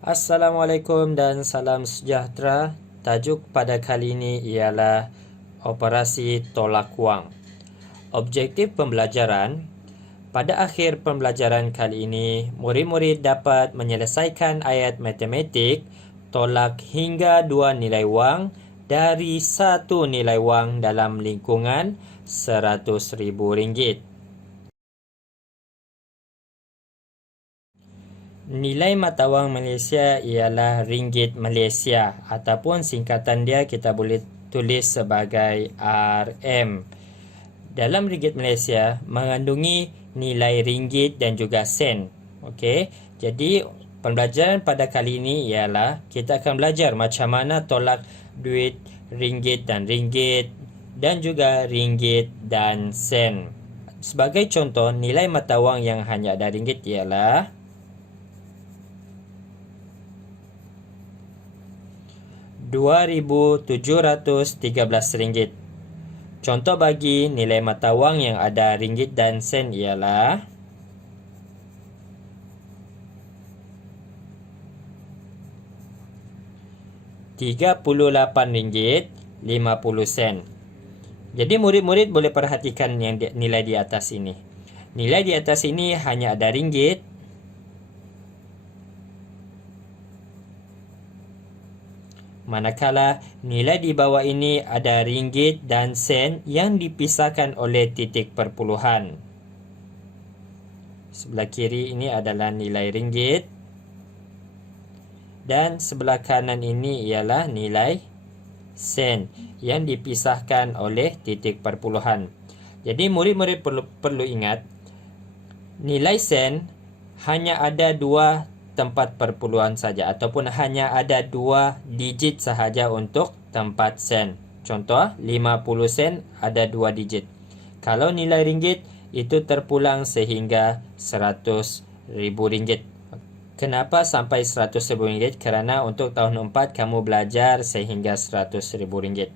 Assalamualaikum dan salam sejahtera. Tajuk pada kali ini ialah operasi tolak wang. Objektif pembelajaran. Pada akhir pembelajaran kali ini, murid-murid dapat menyelesaikan ayat matematik tolak hingga 2 nilai wang dari 1 nilai wang dalam lingkungan RM100,000. Nilai mata wang Malaysia ialah ringgit Malaysia ataupun singkatan dia kita boleh tulis sebagai RM. Dalam ringgit Malaysia mengandungi nilai ringgit dan juga sen. Okey. Jadi pembelajaran pada kali ini ialah kita akan belajar macam mana tolak duit ringgit dan juga ringgit dan sen. Sebagai contoh, nilai mata wang yang hanya ada ringgit ialah RM2,713. Contoh bagi nilai mata wang yang ada ringgit dan sen ialah RM38.50. Jadi murid-murid boleh perhatikan yang nilai di atas ini. Nilai di atas ini hanya ada ringgit, manakala nilai di bawah ini ada ringgit dan sen yang dipisahkan oleh titik perpuluhan. Sebelah kiri ini adalah nilai ringgit dan sebelah kanan ini ialah nilai sen yang dipisahkan oleh titik perpuluhan. Jadi murid-murid perlu ingat, nilai sen hanya ada 2 tempat perpuluhan saja ataupun hanya ada 2 digit sahaja untuk tempat sen. Contoh 50 sen ada 2 digit. Kalau nilai ringgit itu terpulang sehingga RM100,000. Kenapa sampai RM100,000? Kerana untuk tahun 4 kamu belajar sehingga RM100,000.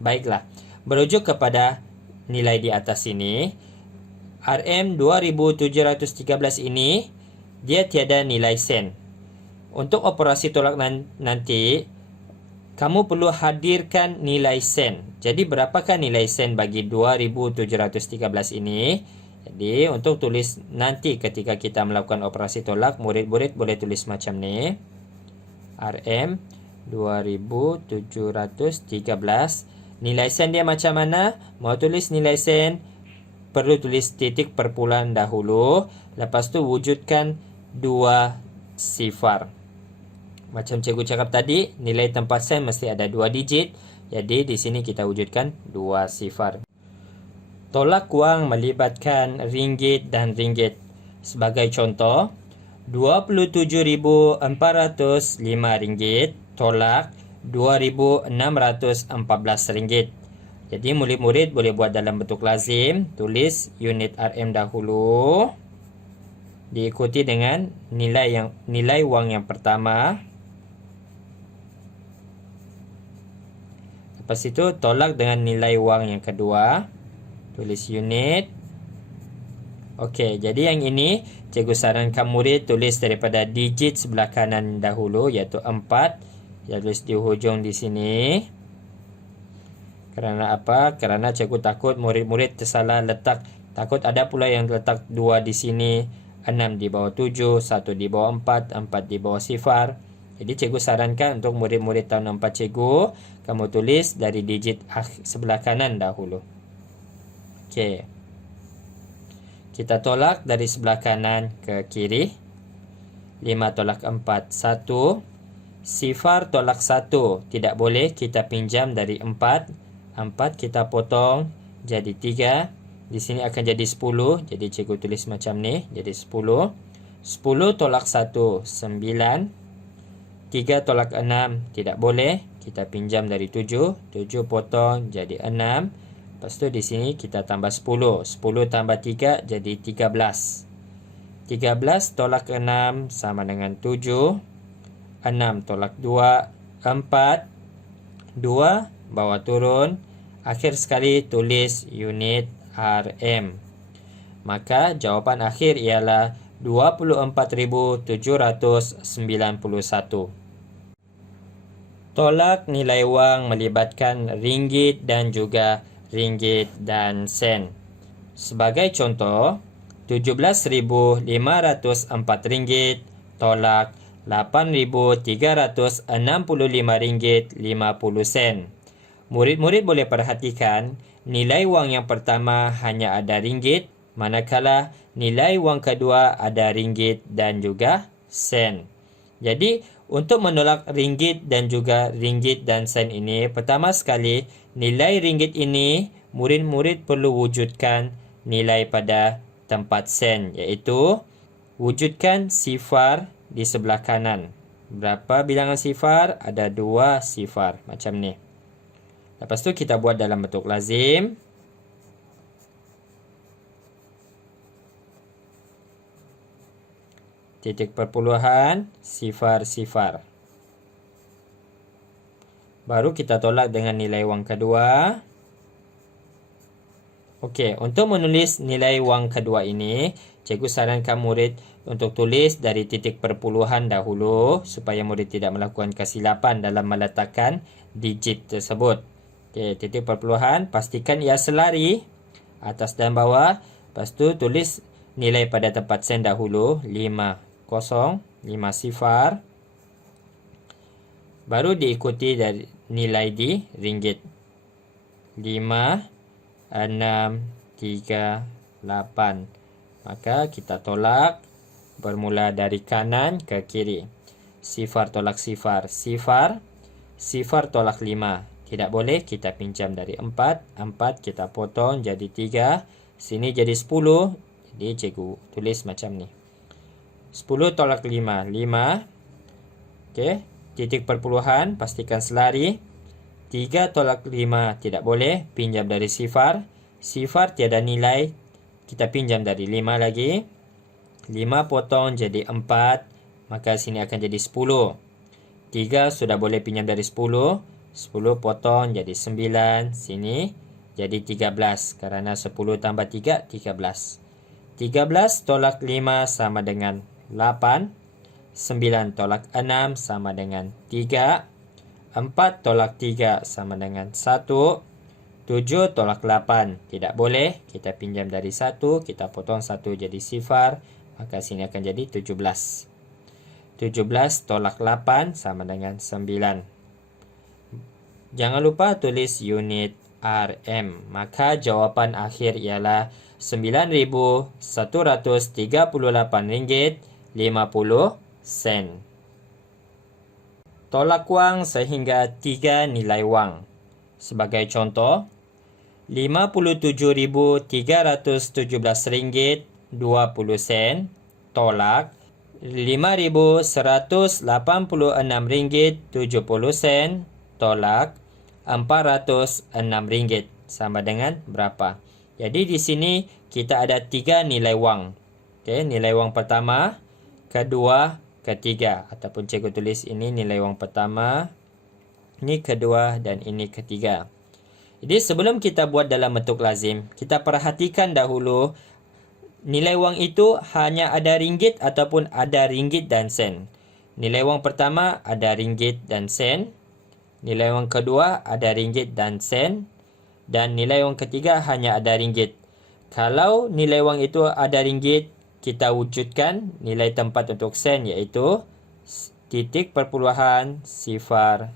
Baiklah, merujuk kepada nilai di atas ini, RM2,713 ini dia tiada nilai sen. Untuk operasi tolak nanti, kamu perlu hadirkan nilai sen. Jadi berapakah nilai sen bagi 2,713 ini? Jadi untuk tulis nanti ketika kita melakukan operasi tolak, murid-murid boleh tulis macam ni. RM 2,713. Nilai sen dia macam mana? Mau tulis nilai sen, perlu tulis titik perpuluhan dahulu. Lepas tu wujudkan 2 sifar. Macam cikgu cakap tadi, nilai tempat sen mesti ada 2 digit. Jadi di sini kita wujudkan 2 sifar. Tolak wang melibatkan ringgit dan ringgit. Sebagai contoh, RM27,405 tolak RM2,614. Jadi murid-murid boleh buat dalam bentuk lazim. Tulis unit RM dahulu, diikuti dengan nilai wang yang pertama. Lepas itu tolak dengan nilai wang yang kedua. Tulis unit. Okey, jadi yang ini cikgu sarankan murid tulis daripada digit sebelah kanan dahulu, iaitu 4. Dia tulis di hujung di sini. Kerana apa? Kerana cikgu takut murid-murid tersalah letak. Takut ada pula yang letak 2 di sini, 6 di bawah 7, 1 di bawah 4, 4 di bawah sifar. Jadi cikgu sarankan untuk murid-murid tahun 4 cikgu, kamu tulis dari digit sebelah kanan dahulu. Okey. Kita tolak dari sebelah kanan ke kiri. 5 tolak 4, 1. Sifar tolak 1. Tidak boleh kita pinjam dari 4. 4 kita potong jadi 3. Di sini akan jadi 10. Jadi cikgu tulis macam ni. Jadi 10. 10 tolak 1, 9. 3 tolak 6. Tidak boleh. Kita pinjam dari 7. 7 potong jadi 6. Lepas tu di sini kita tambah 10. 10 tambah 3 jadi 13. 13 tolak 6 sama dengan 7. 6 tolak 2, 4. 2 bawah turun. Akhir sekali tulis unit RM. Maka jawapan akhir ialah 24,791. Tolak nilai wang melibatkan ringgit dan juga ringgit dan sen. Sebagai contoh, 17,504 ringgit tolak 8,365 ringgit 50 sen. Murid-murid boleh perhatikan nilai wang yang pertama hanya ada ringgit, manakala nilai wang kedua ada ringgit dan juga sen. Jadi, untuk menolak ringgit dan juga ringgit dan sen ini, pertama sekali, nilai ringgit ini, murid-murid perlu wujudkan nilai pada tempat sen, iaitu wujudkan sifar di sebelah kanan. Berapa bilangan sifar? Ada 2 sifar, macam ni. Lepas tu kita buat dalam bentuk lazim. Titik perpuluhan, sifar-sifar. Baru kita tolak dengan nilai wang kedua. Okey, untuk menulis nilai wang kedua ini, cikgu sarankan murid untuk tulis dari titik perpuluhan dahulu supaya murid tidak melakukan kesilapan dalam meletakkan digit tersebut. Okey, titik perpuluhan, pastikan ia selari atas dan bawah. Lepas tu tulis nilai pada tempat sen dahulu, 5 sifar. Baru diikuti dari nilai di ringgit. 5, 6, 3, 8. Maka kita tolak bermula dari kanan ke kiri. Sifar tolak sifar. Sifar tolak 5. Tidak boleh, kita pinjam dari 4. 4 kita potong jadi 3. Sini jadi 10. Jadi cikgu tulis macam ni. 10 tolak 5. 5. Okey. Titik perpuluhan. Pastikan selari. 3 tolak 5. Tidak boleh. Pinjam dari sifar. Sifar tiada nilai. Kita pinjam dari 5 lagi. 5 potong jadi 4. Maka sini akan jadi 10. 3 sudah boleh pinjam dari 10. 10 potong jadi 9. Sini jadi 13. Kerana 10 tambah 3, 13. 13 tolak 5 sama dengan 8. 9 tolak 6 sama dengan 3. 4 tolak 3 sama dengan 1. 7 tolak 8. Tidak boleh. Kita pinjam dari 1. Kita potong 1 jadi sifar. Maka sini akan jadi 17. 17 tolak 8 sama dengan 9. Jangan lupa tulis unit RM. Maka jawapan akhir ialah RM9,138.50. Tolak wang sehingga 3 nilai wang. Sebagai contoh, RM57,317.20 tolak RM5,186.70 tolak RM406. Sama dengan berapa? Jadi di sini kita ada 3 nilai wang. Okey, nilai wang pertama, kedua, ketiga. Ataupun cikgu tulis ini nilai wang pertama, ini kedua dan ini ketiga. Jadi sebelum kita buat dalam bentuk lazim, kita perhatikan dahulu nilai wang itu hanya ada ringgit ataupun ada ringgit dan sen. Nilai wang pertama ada ringgit dan sen. Nilai wang kedua ada ringgit dan sen. Dan nilai wang ketiga hanya ada ringgit. Kalau nilai wang itu ada ringgit, kita wujudkan nilai tempat untuk sen, iaitu titik perpuluhan sifar.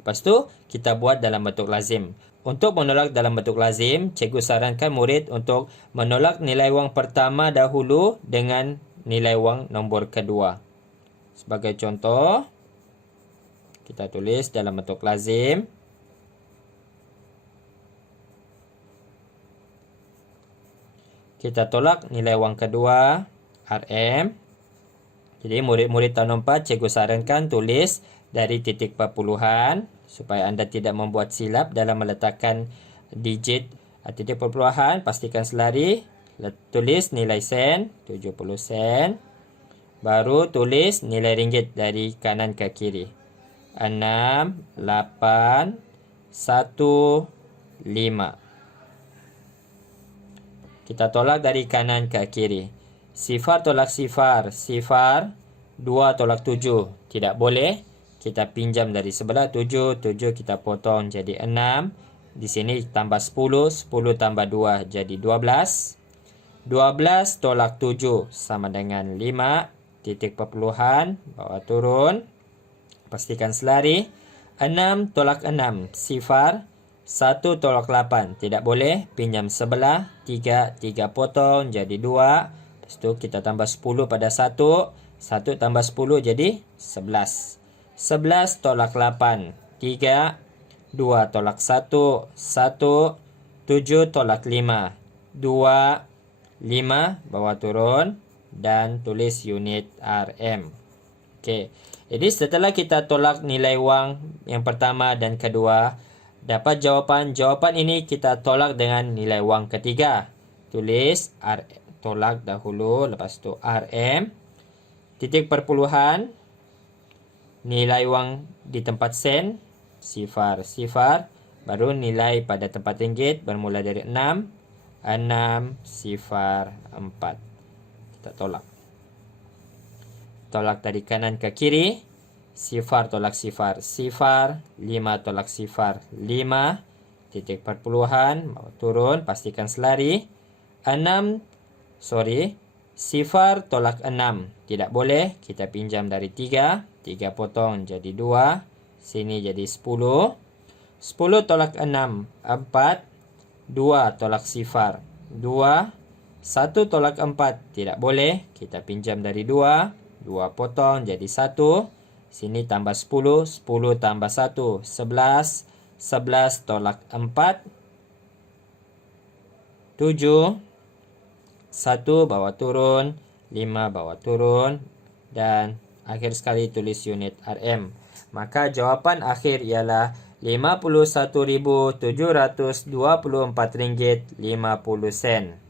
Lepas tu, kita buat dalam bentuk lazim. Untuk menolak dalam bentuk lazim, cikgu sarankan murid untuk menolak nilai wang pertama dahulu dengan nilai wang nombor kedua. Sebagai contoh, kita tulis dalam bentuk lazim. Kita tolak nilai wang kedua, RM. Jadi murid-murid tahun 4, cikgu sarankan tulis dari titik perpuluhan supaya anda tidak membuat silap dalam meletakkan digit titik perpuluhan. Pastikan selari. Tulis nilai sen, 70 sen. Baru tulis nilai ringgit dari kanan ke kiri. 6, 8, 1, 5. Kita tolak dari kanan ke kiri. Sifar tolak sifar. Sifar 2 tolak 7. Tidak boleh. Kita pinjam dari sebelah 7. 7 kita potong jadi 6. Di sini tambah 10. 10 tambah 2 jadi 12. 12 tolak 7 sama dengan 5. Titik perpuluhan. Bawah turun. Pastikan selari. 6 tolak 6. Sifar. 1 tolak 8. Tidak boleh. Pinjam sebelah. 3. 3 potong jadi 2. Lepas itu kita tambah 10 pada 1. 1 tambah 10 jadi 11. 11 tolak 8. 3. 2 tolak 1. 1. 7 tolak 5. 2. 5. Bawah turun. Dan tulis unit RM. Okey. Jadi setelah kita tolak nilai wang yang pertama dan kedua, dapat jawapan. Jawapan ini kita tolak dengan nilai wang ketiga. Tulis tolak dahulu, lepas tu RM. Titik perpuluhan. Nilai wang di tempat sen. Sifar. Baru nilai pada tempat ringgit bermula dari 6. 6 sifar 4. Kita tolak. Tolak dari kanan ke kiri. Sifar tolak sifar. Sifar. 5 tolak sifar. 5. Titik perpuluhan. Turun. Pastikan selari. Sifar tolak 6. Tidak boleh. Kita pinjam dari 3. 3 potong jadi 2. Sini jadi 10. 10 tolak 6. 4. 2 tolak sifar. 2. 1 tolak 4. Tidak boleh. Kita pinjam dari 2. 2 potong jadi 1. Sini tambah 10. 10 tambah 1. 11. 11 tolak 4. 7. 1 bawah turun. 5 bawah turun. Dan akhir sekali tulis unit RM. Maka jawapan akhir ialah RM51.724.50.